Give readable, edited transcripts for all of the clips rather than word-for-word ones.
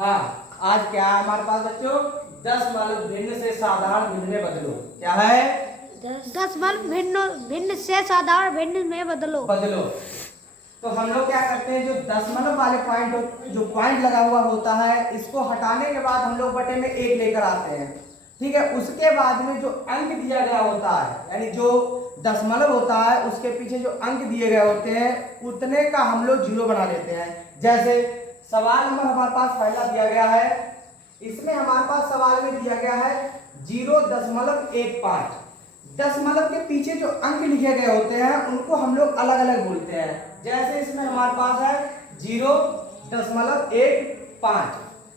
हाँ, आज क्या है हमारे पास बच्चों? दशमलव भिन्न से साधारण भिन्न में बदलो। क्या है? दशमलव भिन्न भिन्न से साधारण भिन्न में बदलो। तो हम लोग क्या करते हैं, जो दशमलव वाले जो पॉइंट लगा हुआ होता है, इसको हटाने के बाद हम लोग बटे में एक लेकर आते हैं। ठीक है, उसके बाद में जो अंक दिया गया होता है, यानी जो दशमलव होता है उसके पीछे जो अंक दिए गए होते हैं उतने का हम लोग जीरो बना लेते हैं। जैसे सवाल नंबर हमारे पास पहला दिया गया है, इसमें हमारे पास सवाल में दिया गया है 0.15। दशमलव के पीछे जो अंक लिखे गए होते हैं उनको हम लोग अलग अलग बोलते हैं। जैसे इसमें हमारे पास है 0.15,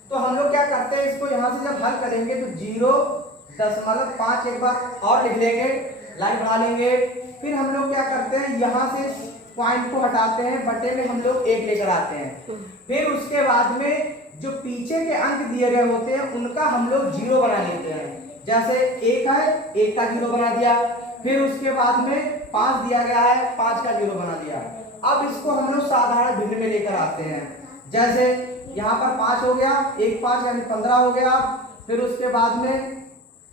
तो हम लोग क्या करते हैं, इसको यहां से जब हल करेंगे तो 0.5 एक बार और लिख लेंगे, लाइन बढ़ा लेंगे। फिर हम लोग क्या करते हैं, यहाँ से पॉइंट को हटाते हैं, बटे में हम लोग एक लेकर आते हैं। फिर उसके बाद में जो पीछे के अंक दिए गए होते हैं उनका हम लोग जीरो बना लेते हैं। जैसे एक है, एक का जीरो बना दिया। फिर उसके बाद में 5 दिया गया है, 5 का जीरो बना दिया। अब इसको हम लोग साधारण भिन्न में लेकर आते हैं। जैसे यहाँ पर 5 हो गया, 1 5 यानी 15 हो गया। फिर उसके बाद में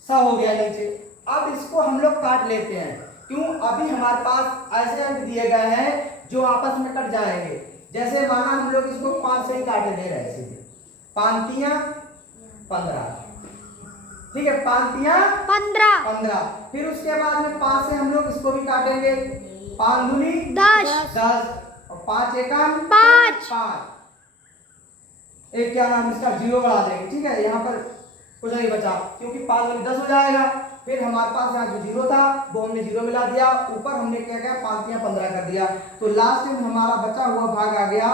100 हो गया नीचे। अब इसको हम लोग काट लेते हैं। क्यों? अभी हमारे पास ऐसे अंक दिए गए हैं जो आपस में कट जाएंगे। जैसे माना हम लोग इसको 5 से ही काटे दे रहे हैं, 5 15, ठीक है, 5 15। फिर उसके बाद में 5 से हम लोग इसको भी काटेंगे, 5 दूनी 10 और 5 एकम 5। एक क्या नाम इसका जीरो बढ़ा देंगे। ठीक है, यहाँ पर कुछ नहीं बचा क्योंकि 5 दूनी 10 हो जाएगा। फिर हमारे पास यहाँ जो जीरो था वो हमने जीरो मिला दिया, ऊपर हमने क्या किया 5 या 15 कर दिया। तो लास्ट में हमारा बचा हुआ भाग आ गया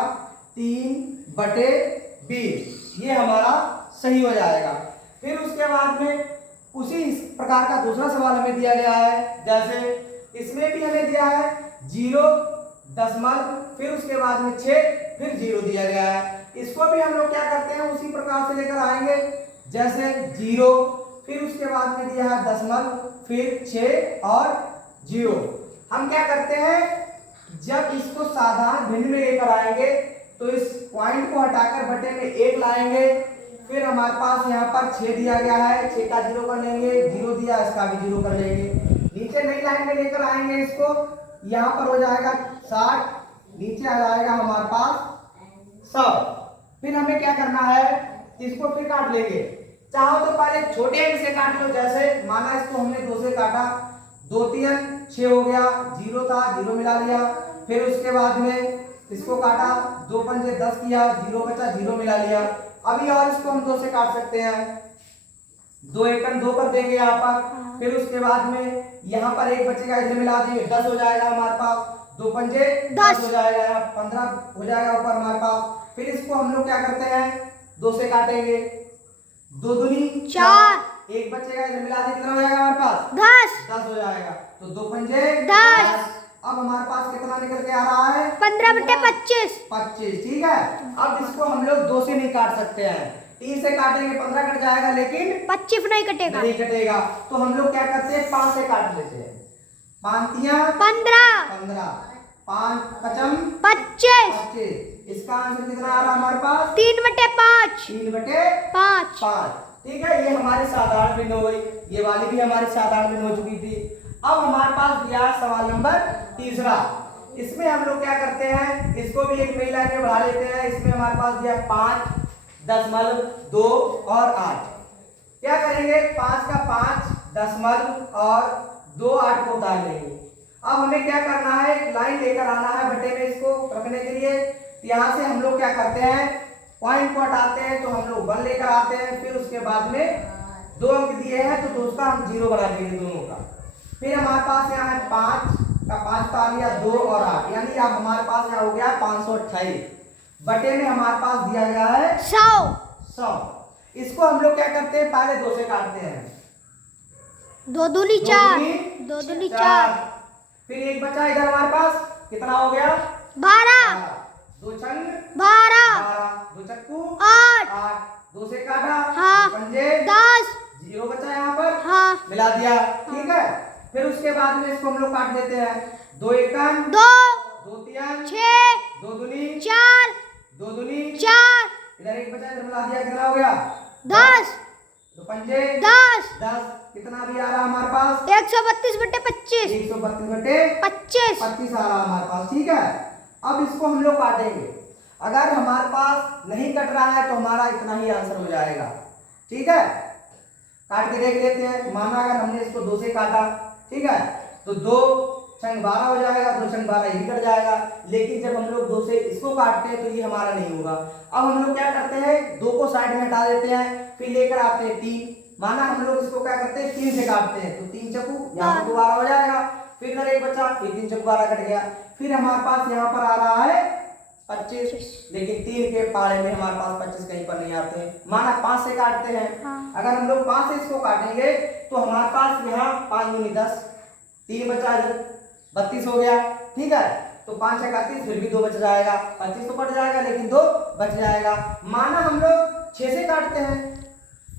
3/20। ये हमारा सही हो जाएगा। फिर उसके बाद में उसी प्रकार का दूसरा सवाल हमें दिया गया है। जैसे इसमें भी हमें दिया है 0.5, फिर उसके बाद में 6, फिर 0 दिया गया है। इसको भी हम लोग क्या करते हैं, उसी प्रकार से लेकर आएंगे। जैसे 0, फिर उसके बाद में दिया है दशमलव, फिर 6 और 0। हम क्या करते हैं, जब इसको साधारण भिन्न में लेकर आएंगे तो इस पॉइंट को हटाकर बटे में 1 लाएंगे। फिर हमारे पास यहाँ पर 6 दिया गया है, 6 का 0 कर लेंगे, 0 दिया इसका भी 0 कर लेंगे। नीचे नई लाइन में लेकर आएंगे इसको, यहाँ पर हो जाएगा 60, नीचे आ जाएगा हमारे पास 100। फिर हमें क्या करना है, इसको फिर काट लेंगे। चाहो तो पहले छोटे अंक से काट लो। जैसे माना इसको हमने 2 से काटा, 2 3 6 हो गया, 0 था 0 मिला लिया। फिर उसके बाद में इसको काटा, 2 5 10 किया, 0 बचा 0 मिला लिया। अभी और इसको हम 2 से काट सकते हैं, 2 एकम 2 कर देंगे यहाँ पर। फिर उसके बाद में यहाँ पर 1 बचेगा, इधर मिला देंगे, 10 हो जाएगा हमारे पास। 2 5 10 हो जाएगा, 15 हो जाएगा ऊपर हमारे पास। फिर इसको हम लोग क्या करते हैं, 2 से काटेंगे, 2 दूनी 4, 1 बचेगा, इधर मिला देंगे, कितना हो जाएगा हमारे पास 10 हो जाएगा। तो 2 5 10। अब हमारे पास कितना निकल के आ रहा है, 15/25। ठीक है। अब इसको हम लोग 2 से नहीं काट सकते हैं, 3 से काटेंगे 15 कट जाएगा, लेकिन 25 नहीं कटेगा। तो हम लोग क्या करते हैं, 5 से काट लेते हैं। 5 3 15, 5 5 25। इसका आंसर कितना आ रहा है हमारे पास, 3/5। 3/5। ठीक है, ये हमारी साधारण भिन्न हो गई। ये वाली भी हमारी साधारण भिन्न हो चुकी थी। अब हमारे पास दिया है सवाल नंबर तीसरा। इसमें हम लोग क्या करते हैं, इसको भी एक नई लाइन में बढ़ा लेते हैं। इसमें हमारे पास दिया 5.2 और 8। क्या करेंगे, 5 का 5 दशमलव और 2 8 को उतार लेंगे। अब हमें क्या करना है, एक लाइन लेकर आना है बटे में इसको रखने के लिए। यहाँ से हम लोग क्या करते हैं, पॉइंट को हटाते हैं तो हम लोग 1 लेकर आते हैं। फिर उसके बाद में 2 अंक दिए हैं तो उसका हम 0 बना देंगे दोनों का। फिर हमारे पास यहाँ है 5 का 5 का आ गया 2 और 8, यानी अब हमारे पास यहाँ हो गया 528। बटे में हमारे पास दिया गया है 100। इसको हम लोग क्या करते हैं, पहले 2 से काटते हैं, 2 दूनी 4। फिर 1 बचा इधर हमारे पास, कितना हो गया 12। 2 छंग 12, 2 चक्कू 8। 2 से काटा, हाँ, 2 पंजे 10। 0 बचा यहाँ पर, हाँ, मिला दिया। ठीक है, फिर उसके बाद में इसको हम लोग काट देते हैं, 2 एकम 2 2 3 6 2 दूनी 4 2 दूनी 4 इधर एक बचा, इधर मिला दिया, कितना हो गया 10 तो पंजे 10 10, कितना भी आ रहा हमारे पास 132/25 132/25 25 आ रहा हमारे पास। ठीक है, अब इसको हम लोग काटेंगे। अगर हमारे पास नहीं कट रहा है तो हमारा इतना ही आंसर हो जाएगा। ठीक है, काट के देख लेते हैं। माना अगर हमने इसको 2 से काटा, ठीक है, तो 2 छंग 12 हो जाएगा, 2 छंग 12 ये कट जाएगा। लेकिन जब हम लोग 2 से इसको काटते हैं तो ये हमारा नहीं होगा। अब हम लोग क्या करते हैं, 2 को साइड में हटा देते हैं, फिर लेकर आते हैं 3। माना हम लोग इसको क्या करते हैं 3 से काटते हैं, तो 3 चक्कू यहाँ पर 12 हो जाएगा। फिर इधर एक बचा, फिर 3 चक्कू 12 कट गया। फिर हमारे पास यहाँ पर आ रहा है 25, लेकिन 3 के पारे में हमारे पास 25 कहीं पर नहीं आते हैं। माना 5 से काटते हैं, अगर हम लोग 5 से इसको काटेंगे तो हमारे पास यहाँ 5 दूनी 10, 3 बचा, इधर 32 हो गया। ठीक है, तो 5 से 31, फिर भी 2 बच जाएगा, 25 तो कट जाएगा लेकिन 2 बच जाएगा। माना हम लोग 6 से काटते हैं,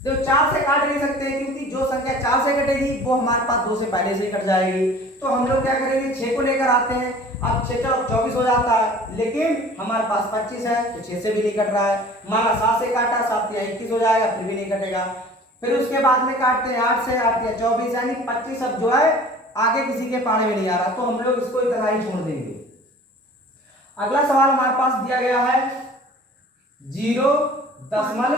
तो 4 से काट नहीं सकते क्योंकि जो संख्या 4 से कटेगी वो हमारे पास 2 से पहले से ही कट जाएगी। तो हम लोग क्या करेंगे, 6 को लेकर आते हैं। अब 6 24 हो जाता है, लेकिन हमारे पास 25 है तो 6 से भी नहीं कट रहा है। माना 7 से काटा, 7 या 21 हो जाएगा, फिर भी नहीं कटेगा। फिर उसके बाद में काटते हैं 8 से, 8 या 24, यानी 25 अब जो है आगे किसी के पाने में नहीं आ रहा, तो हम लोग इसको इतना ही छोड़ देंगे। अगला सवाल हमारे पास दिया गया है 0.1।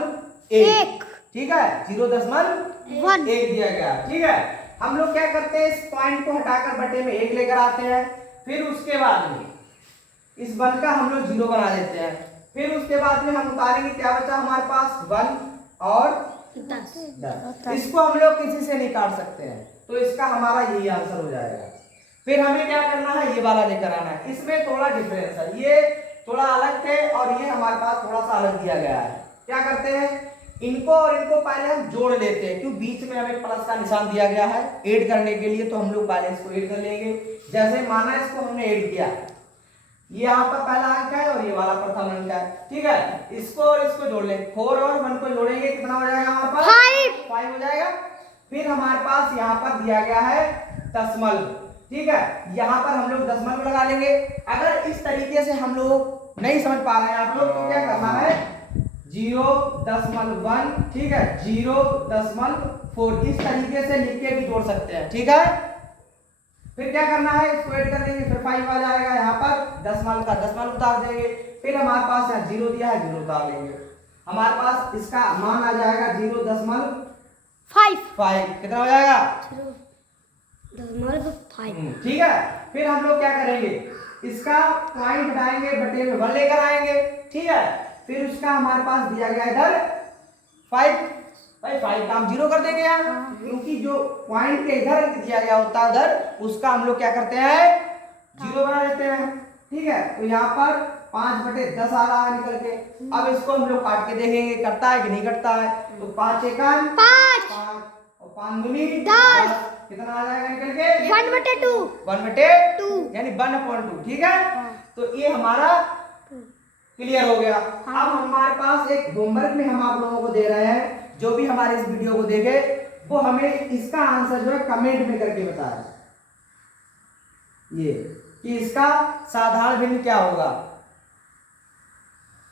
ठीक है, 0.1 दिया गया। ठीक है, हम लोग क्या करते हैं, इस पॉइंट को हटाकर बटे में 1 लेकर आते हैं। फिर उसके बाद में इस 1 का हम लोग 0 बना देते हैं। फिर उसके बाद में हम उतारेंगे, क्या बचा हमारे पास 1 और 10। इसको हम लोग किसी से नहीं काट सकते हैं, तो इसका हमारा यही आंसर हो जाएगा। फिर हमें क्या करना है, ये वाला लेकर आना है। इसमें थोड़ा डिफरेंस है, ये थोड़ा अलग थे और ये हमारे पास थोड़ा सा अलग दिया गया है। क्या करते हैं, इनको और इनको पहले हम जोड़ लेते हैं, क्योंकि बीच में हमें प्लस का निशान दिया गया है ऐड करने के लिए, तो हम लोग पहले इसको ऐड कर लेंगे। जैसे माना इसको हमने ऐड किया, ये यहाँ पर पहला अंक है और ये वाला प्रथम अंक है। ठीक है, इसको और इसको जोड़ लेंगे, 4 और 1 को जोड़ेंगे, कितना हो जाएगा हमारे पास 5 हो जाएगा। फिर हमारे पास यहाँ पर दिया गया है दशमलव। ठीक है, यहाँ पर हम लोग दशमलव लगा लेंगे। अगर इस तरीके से हम लोग नहीं समझ पा रहे हैं आप लोग, तो क्या करना है 0.1, ठीक है, 0.4 इस तरीके से लिख के भी जोड़ सकते हैं। ठीक है, फिर क्या करना है, इसको ऐड कर देंगे, फिर 5 आ जाएगा, यहाँ पर दशमलव का दशमलव उतार देंगे। फिर हमारे पास यहाँ 0 दिया है, 0 उतार देंगे, हमारे पास इसका मान आ जाएगा 0.5। कितना हो जाएगा 0.5। ठीक है, फिर हम लोग क्या करेंगे, इसका पॉइंट हटाएंगे, बटे में 1 लेकर आएंगे। ठीक है, फिर उसका हमारे पास दिया गया इधर 5, भाई 5 का हम 0 कर देंगे यार, क्योंकि जो पॉइंट के इधर दिया गया होता है उधर, उसका हम लोग क्या करते हैं 0 बना देते हैं। ठीक है, तो यहाँ पर 5/10 आ रहा है निकल के। अब इसको हम लोग काट के देखेंगे करता है कि नहीं करता है। तो 5 एकम 5 और 5 दूनी 10, कितना आ जाएगा निकल के 1/2, यानी 1/2। ठीक है, तो ये हमारा क्लियर हो गया। अब हमारे पास एक होमवर्क में हम आप लोगों को दे रहे हैं, जो भी हमारे इस वीडियो को देखे वो हमें इसका आंसर जो है कमेंट में करके बताए, ये कि इसका साधारण भिन्न क्या होगा।